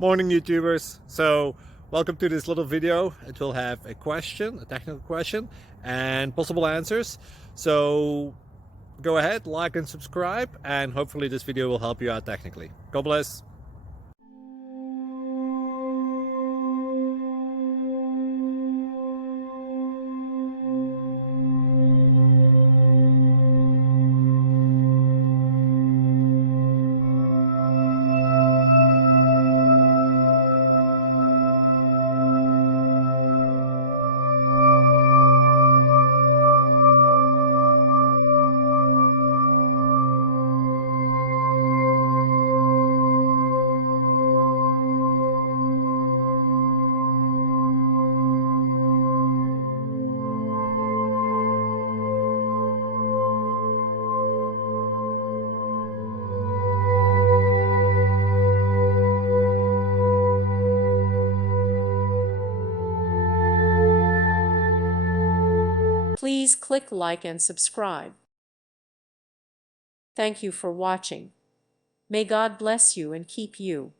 Morning YouTubers. So welcome to this little video. It will have a question, a technical question, and possible answers. So go ahead, like and subscribe, and hopefully this video will help you out technically. God bless. Please click like and subscribe. Thank you for watching. May God bless you and keep you.